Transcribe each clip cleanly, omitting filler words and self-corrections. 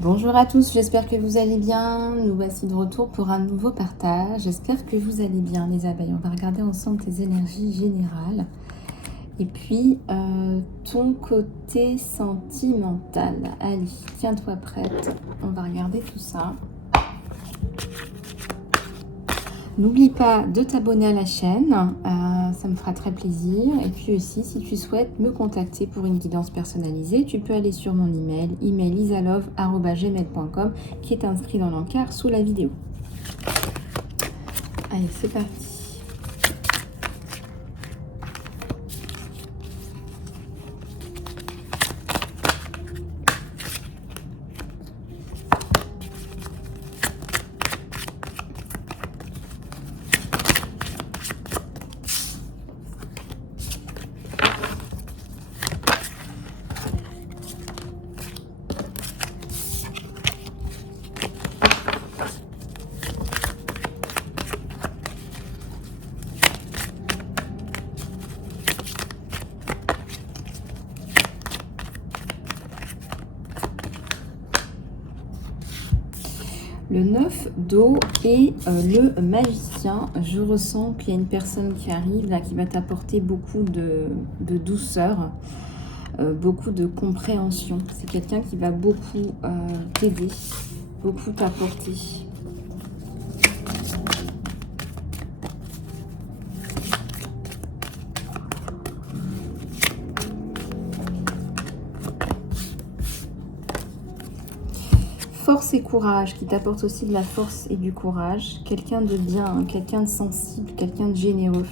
Bonjour à tous, j'espère que vous allez bien. Nous voici de retour pour un nouveau partage. J'espère que vous allez bien les abeilles. On va regarder ensemble tes énergies générales. Et puis, ton côté sentimental. Allez, tiens-toi prête. On va regarder tout ça. N'oublie pas de t'abonner à la chaîne, ça me fera très plaisir. Et puis aussi, si tu souhaites me contacter pour une guidance personnalisée, tu peux aller sur mon email isalove@gmail.com qui est inscrit dans l'encart sous la vidéo. Allez, c'est parti. Le 9 d'eau et le magicien. Je ressens qu'il y a une personne qui arrive là, qui va t'apporter beaucoup de douceur, beaucoup de compréhension. C'est quelqu'un qui va beaucoup t'aider, beaucoup t'apporter. Force et courage, qui t'apporte aussi de la force et du courage. Quelqu'un de bien, quelqu'un de sensible, quelqu'un de généreux.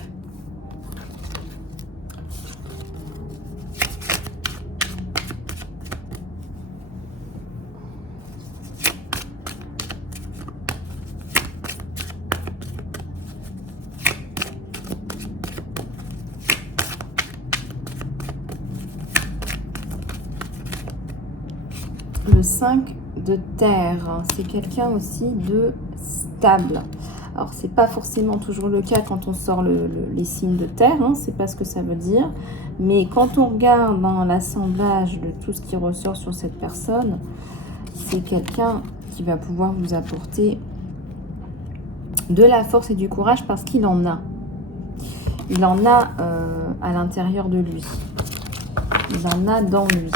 Le 5 de terre, c'est quelqu'un aussi de stable. Alors, c'est pas forcément toujours le cas quand on sort les signes de terre, hein, c'est pas ce que ça veut dire. Mais quand on regarde dans l'assemblage de tout ce qui ressort sur cette personne, c'est quelqu'un qui va pouvoir vous apporter de la force et du courage parce qu'il en a. Il en a à l'intérieur de lui. Il en a dans lui.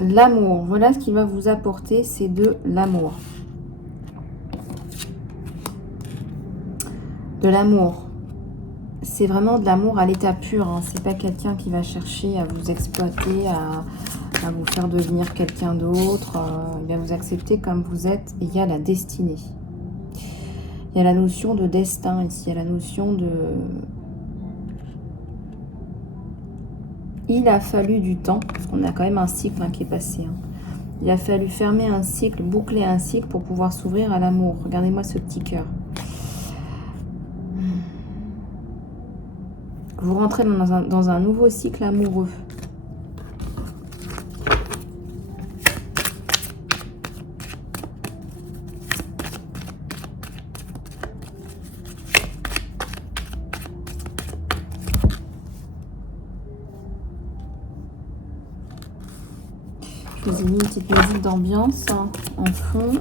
L'amour, voilà ce qu'il va vous apporter, c'est de l'amour. De l'amour. C'est vraiment de l'amour à l'état pur. Hein. C'est pas quelqu'un qui va chercher à vous exploiter, à vous faire devenir quelqu'un d'autre. Il va vous accepter comme vous êtes. Et il y a la destinée. Il y a la notion de destin ici. Il y a la notion de... Il a fallu du temps, parce qu'on a quand même un cycle qui est passé. Hein. Il a fallu fermer un cycle, boucler un cycle pour pouvoir s'ouvrir à l'amour. Regardez-moi ce petit cœur. Vous rentrez dans un nouveau cycle amoureux. Je vous ai mis une petite musique d'ambiance en fond.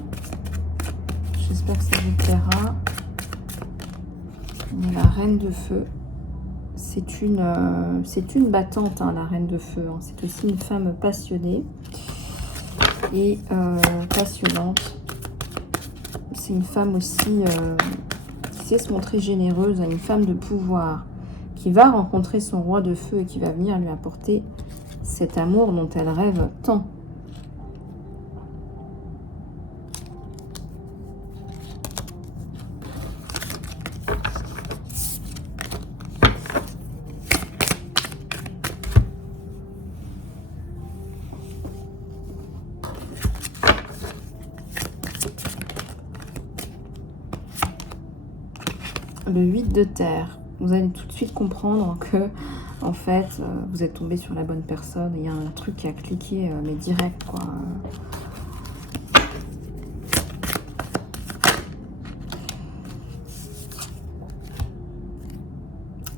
J'espère que ça vous plaira. On a la reine de feu. C'est une battante, hein, la reine de feu. Hein. C'est aussi une femme passionnée et passionnante. C'est une femme aussi qui sait se montrer généreuse, une femme de pouvoir, qui va rencontrer son roi de feu et qui va venir lui apporter cet amour dont elle rêve tant. Le 8 de terre. Vous allez tout de suite comprendre que, en fait, vous êtes tombé sur la bonne personne. Il y a un truc qui a cliqué, mais direct, quoi.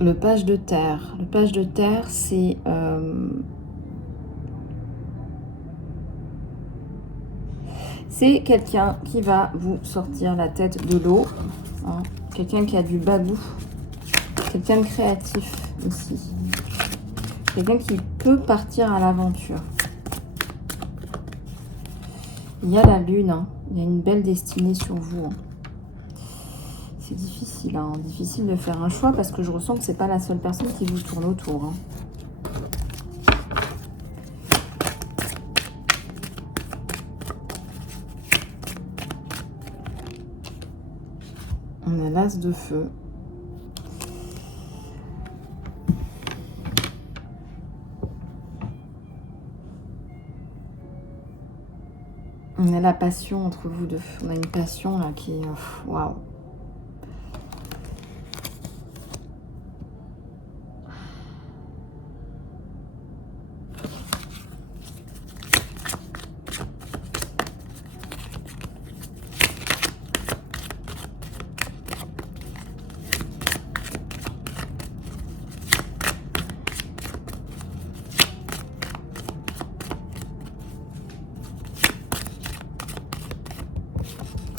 Le page de terre. Le page de terre, c'est... c'est quelqu'un qui va vous sortir la tête de l'eau. Hein. Quelqu'un qui a du bagou. Quelqu'un de créatif aussi. Quelqu'un qui peut partir à l'aventure. Il y a la lune. Hein. Il y a une belle destinée sur vous. Hein. C'est difficile. Hein. Difficile de faire un choix parce que je ressens que c'est pas la seule personne qui vous tourne autour. Hein. On a l'as de feu. On a la passion entre vous deux. On a une passion là qui est... Waouh.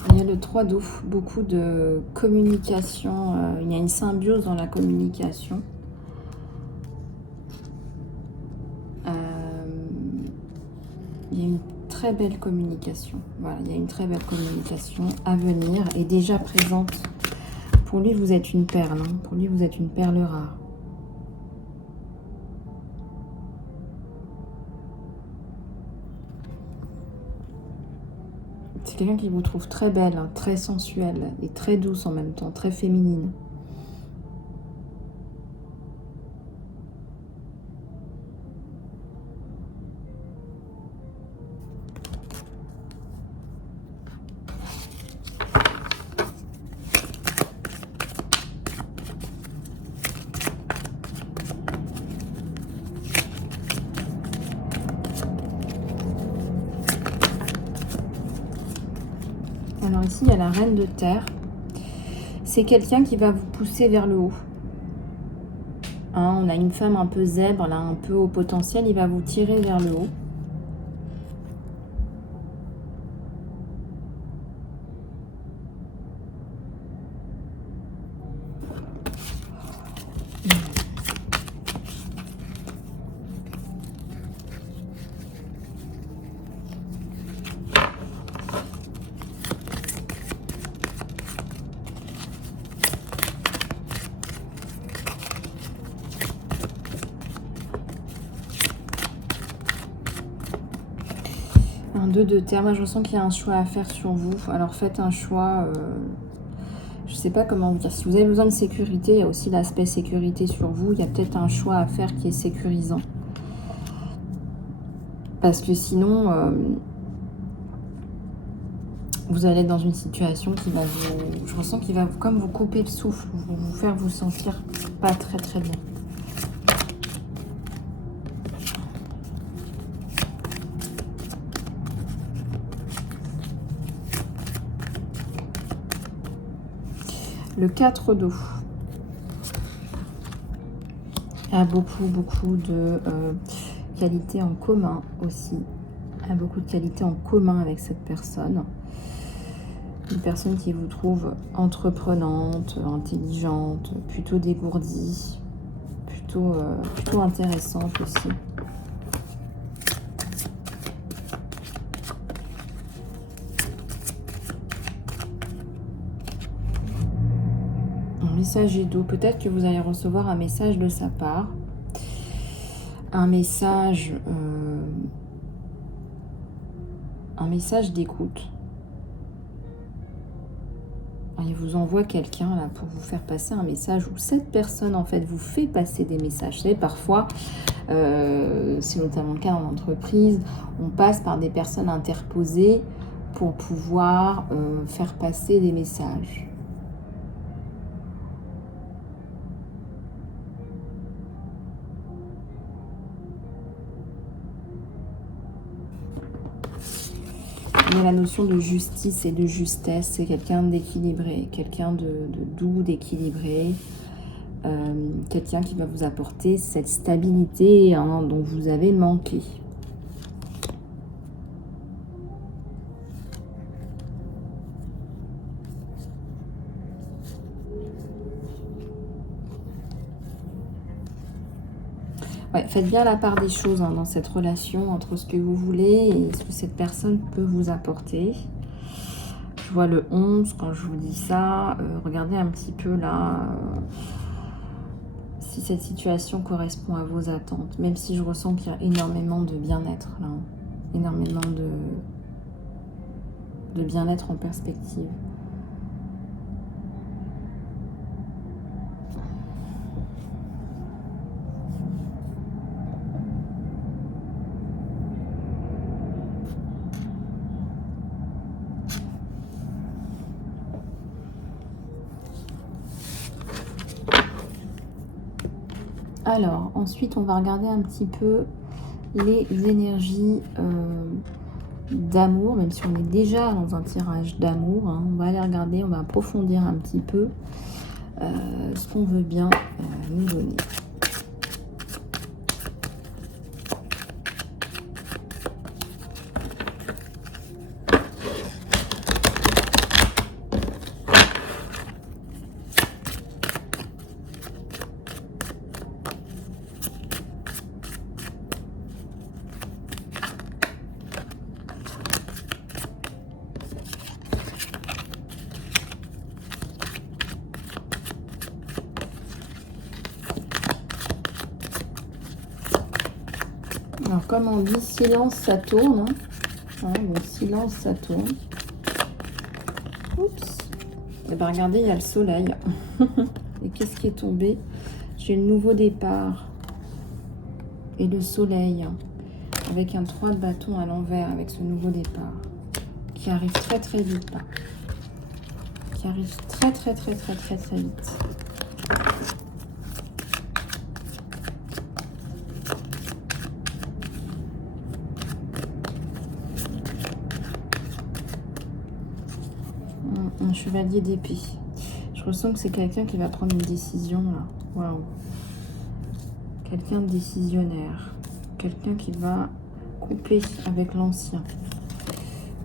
Il y a le 3 d'eau, beaucoup de communication, il y a une symbiose dans la communication. Il y a une très belle communication, voilà, il y a une très belle communication à venir et déjà présente. Pour lui, vous êtes une perle, hein. Pour lui, vous êtes une perle rare. C'est quelqu'un qui vous trouve très belle, hein, très sensuelle et très douce en même temps, très féminine. Alors ici, il y a la reine de terre. C'est quelqu'un qui va vous pousser vers le haut. Hein, on a une femme un peu zèbre, là, un peu au potentiel. Il va vous tirer vers le haut. Un 2 de terre. Moi, je ressens qu'il y a un choix à faire sur vous. Alors, faites un choix. Je ne sais pas comment vous dire. Si vous avez besoin de sécurité, il y a aussi l'aspect sécurité sur vous. Il y a peut-être un choix à faire qui est sécurisant. Parce que sinon, vous allez être dans une situation qui va vous... Je ressens qu'il va comme vous couper le souffle, vous faire vous sentir pas très très bien. Le 4 d'eau. Il y a beaucoup de qualités en commun aussi. Il y a beaucoup de qualités en commun avec cette personne. Une personne qui vous trouve entreprenante, intelligente, plutôt dégourdie, plutôt intéressante aussi. Message d'eau, peut-être que vous allez recevoir un message de sa part, un message d'écoute. Il vous envoie quelqu'un là pour vous faire passer un message, ou cette personne en fait vous fait passer des messages. Vous savez, parfois, c'est notamment le cas en entreprise, on passe par des personnes interposées pour pouvoir faire passer des messages. Il y a la notion de justice et de justesse. C'est quelqu'un d'équilibré, quelqu'un de doux, d'équilibré. Quelqu'un qui va vous apporter cette stabilité hein, dont vous avez manqué. Ouais, faites bien la part des choses hein, dans cette relation entre ce que vous voulez et ce que cette personne peut vous apporter. Je vois le 11 quand je vous dis ça. Regardez un petit peu là si cette situation correspond à vos attentes. Même si je ressens qu'il y a énormément de bien-être là. Énormément de bien-être en perspective. Alors, ensuite, on va regarder un petit peu les énergies d'amour, même si on est déjà dans un tirage d'amour. Hein, on va aller regarder, on va approfondir un petit peu ce qu'on veut bien nous donner. Alors, comme on dit, silence, ça tourne. Hein, donc, silence, ça tourne. Oups. Et bien, regardez, il y a le soleil. Et qu'est-ce qui est tombé? J'ai le nouveau départ. Et le soleil. Avec un 3 de bâton à l'envers, avec ce nouveau départ. Qui arrive très, très vite. Là. Qui arrive très, très, très, très, très, très vite. Un chevalier d'épée. Je ressens que c'est quelqu'un qui va prendre une décision là. Waouh. Quelqu'un de décisionnaire. Quelqu'un qui va couper avec l'ancien.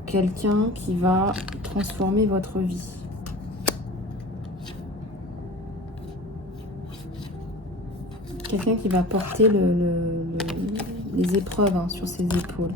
Quelqu'un qui va transformer votre vie. Quelqu'un qui va porter les épreuves hein, sur ses épaules.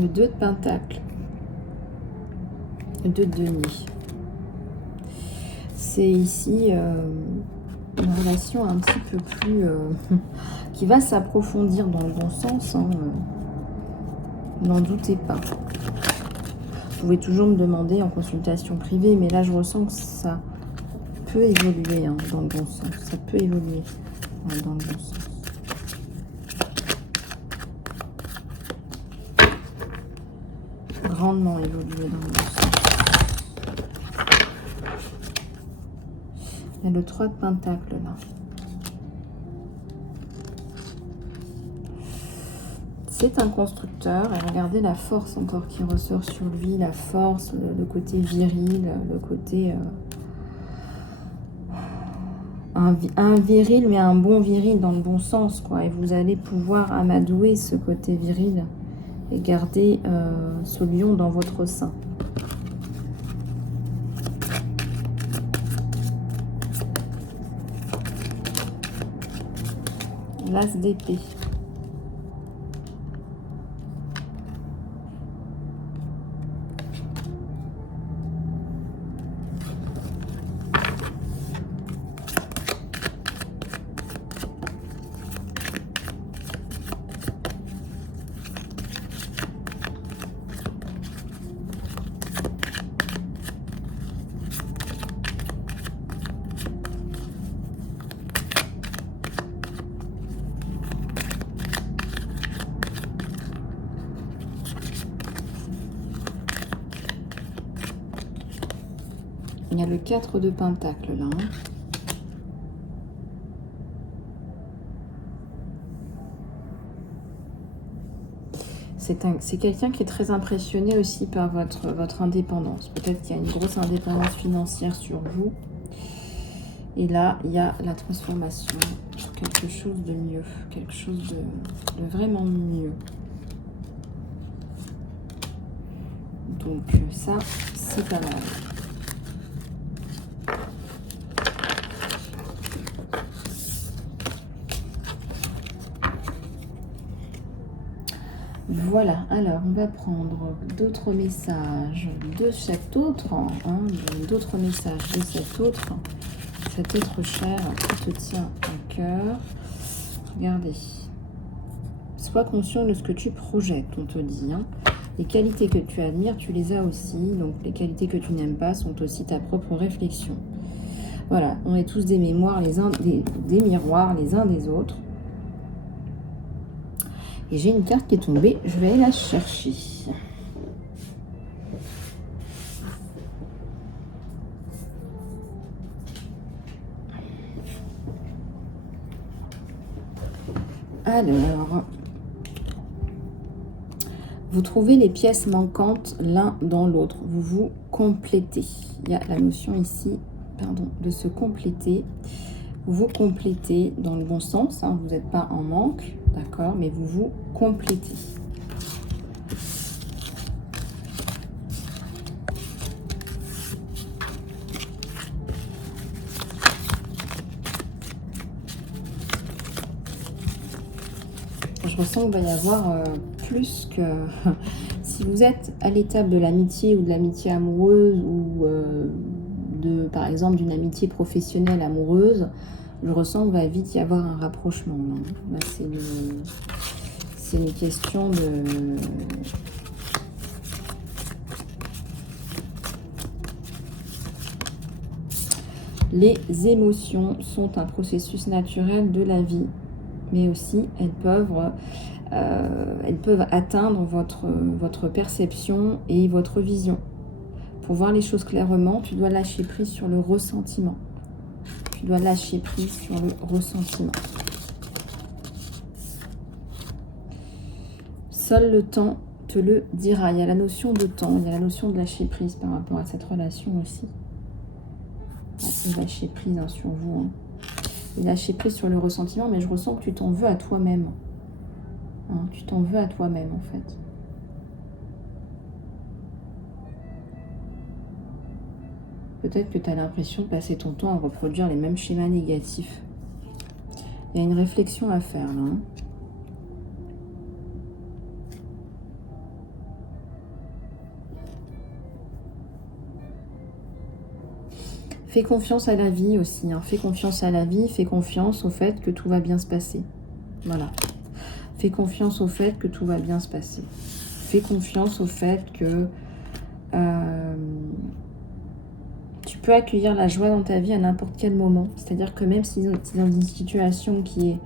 Le 2 de pentacle. Le 2 de denier. C'est ici une relation un petit peu plus... qui va s'approfondir dans le bon sens. Hein, n'en doutez pas. Vous pouvez toujours me demander en consultation privée, mais là je ressens que ça peut évoluer hein, dans le bon sens. Ça peut évoluer dans le bon sens. Grandement évoluer dans le bon sens. Il y a le 3 de pentacle là. C'est un constructeur et regardez la force encore qui ressort sur lui, la force, le côté viril, le côté un viril mais un bon viril dans le bon sens quoi. Et vous allez pouvoir amadouer ce côté viril et garder ce lion dans votre sein. L'as d'épée. Il y a le 4 de Pentacle là. Hein. C'est quelqu'un qui est très impressionné aussi par votre indépendance. Peut-être qu'il y a une grosse indépendance financière sur vous. Et là, il y a la transformation. Quelque chose de mieux. Quelque chose de vraiment mieux. Donc ça, c'est pas mal. Voilà, alors on va prendre d'autres messages de cet autre, hein, d'autres messages de cet autre cher qui te tient à cœur. Regardez, sois conscient de ce que tu projettes, on te dit. Hein. Les qualités que tu admires, tu les as aussi, donc les qualités que tu n'aimes pas sont aussi ta propre réflexion. Voilà, on est tous des mémoires, des miroirs les uns des autres. Et j'ai une carte qui est tombée, je vais aller la chercher. Alors, vous trouvez les pièces manquantes l'un dans l'autre. Vous vous complétez. Il y a la notion ici, pardon, de se compléter. Vous vous complétez dans le bon sens. Hein, vous n'êtes pas en manque, d'accord, mais vous vous complétez. Je ressens qu'il va y avoir plus que... si vous êtes à l'étape de l'amitié ou de l'amitié amoureuse ou par exemple, d'une amitié professionnelle amoureuse, je ressens qu'il va vite y avoir un rapprochement. Là, c'est une question de... Les émotions sont un processus naturel de la vie, mais aussi elles peuvent atteindre votre perception et votre vision. Pour voir les choses clairement, tu dois lâcher prise sur le ressentiment. Tu dois lâcher prise sur le ressentiment. Seul le temps te le dira. Il y a la notion de temps, il y a la notion de lâcher prise par rapport à cette relation aussi. Lâcher prise sur vous. Hein. Et lâcher prise sur le ressentiment, mais je ressens que tu t'en veux à toi-même. Hein, tu t'en veux à toi-même en fait. Peut-être que tu as l'impression de passer ton temps à reproduire les mêmes schémas négatifs. Il y a une réflexion à faire là. Hein. Fais confiance à la vie aussi. Hein. Fais confiance à la vie. Fais confiance au fait que tout va bien se passer. Voilà. Fais confiance au fait que tout va bien se passer. Fais confiance au fait que... tu peux accueillir la joie dans ta vie à n'importe quel moment. C'est-à-dire que même si tu es dans une situation qui est,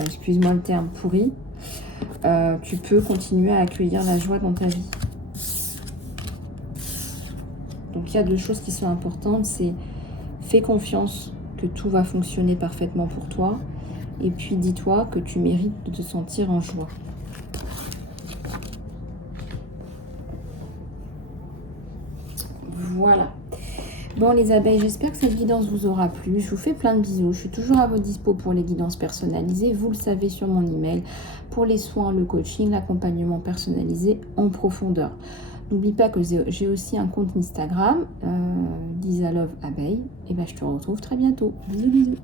excuse-moi le terme, pourrie, tu peux continuer à accueillir la joie dans ta vie. Donc il y a deux choses qui sont importantes, c'est fais confiance que tout va fonctionner parfaitement pour toi. Et puis dis-toi que tu mérites de te sentir en joie. Voilà. Bon les abeilles, j'espère que cette guidance vous aura plu. Je vous fais plein de bisous. Je suis toujours à votre dispo pour les guidances personnalisées. Vous le savez sur mon email. Pour les soins, le coaching, l'accompagnement personnalisé en profondeur. N'oublie pas que j'ai aussi un compte Instagram, Lisa Love Abeille. Et ben je te retrouve très bientôt. Bisous bisous.